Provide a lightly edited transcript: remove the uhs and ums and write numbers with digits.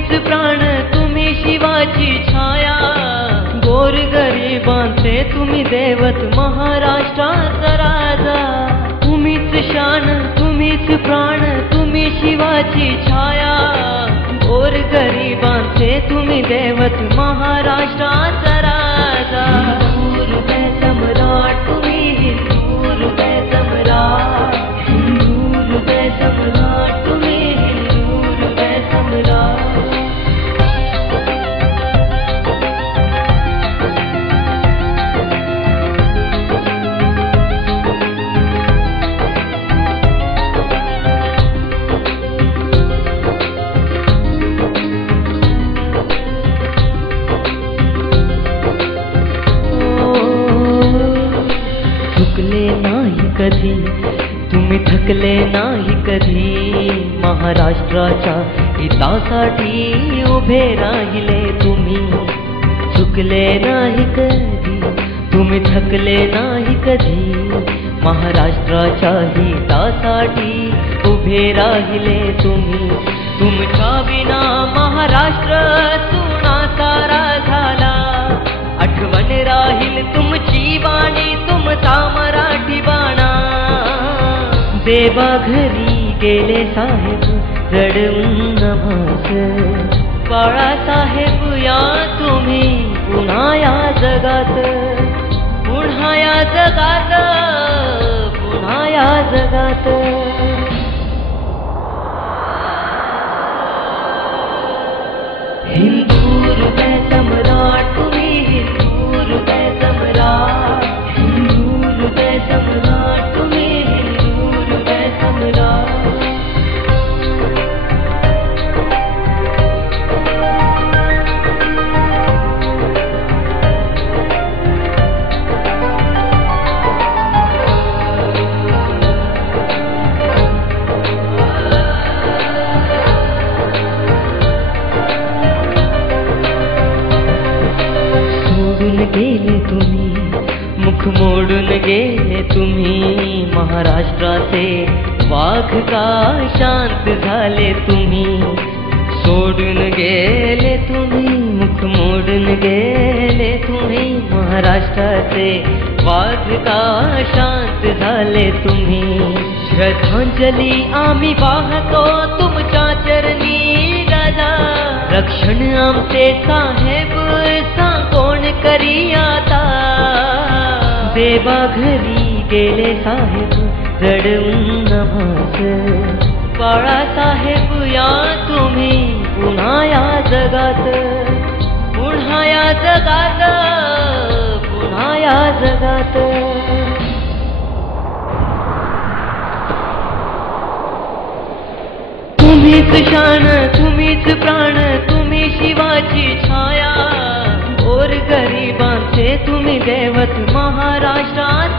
तुम्हीच प्राण तुम्ही शिवाची छाया, गोरगरिबांचे तुम्ही दैवत महाराष्ट्राचा राजा। तुम्हीच शान तुम्हीच प्राण तुम्ही शिवाची छाया, गोरगरिबांचे तुम्ही दैवत महाराष्ट्राचा राजा। हिंदू हृदय सम्राट तुम्ही, हिंदू हृदय सम्राट, हिंदू हृदय सम्राट तुम्ही, हिंदू हृदय सम्राट। थकले नाही कधी तुम्ही, थकले नाही कधी, महाराष्ट्राच्या हितासाठी उभे राहिले तुम्ही। चुकले नाही कधी तुम्ही, थकले नाही कधी, महाराष्ट्राच्या हितासाठी उभे राहिले तुम्ही। तुमच्या विना महाराष्ट्र सुना सारा झाला, आठवण राहील तुमची वाणी तुमचा मराठी बाणा। देवा घरी गेले साहेब रडून नभास, बाळासाहेब या तुम्ही पुन्हा या जगात, पुन्हा या जगात, पुन्हा या जगात। हिंदू हृदय सम्राट तुम्ही, हिंदू हृदय सम्राट, हिंदू हृदय सम्राट तुम्ही, हिंदू हृदय सम्राट। गेले तुम्ही, मुख मोडून गेले तुम्ही, महाराष्ट्राचे वाघ का शांत झाले तुम्ही। सोडून गेले तुम्ही, मुख मोडून गेले तुम्ही, महाराष्ट्राचे वाघ का शांत झाले तुम्ही। श्रद्धांजली आम्ही वाहतो तुमच्या चरणी राजा, रक्षण आमचे साहेब कोण करी आता। देवा घरी गेले साहेब रडून नभास, बाळासाहेब या तुम्ही पुन्हा या जगात, पुन्हा या जगात, पुन्हा या जगात। तुम्हीच शान तुम्हीच प्राण तुम्ही शिवाची छाया, गोरगरिबांचे तुम्ही दैवत महाराष्ट्रात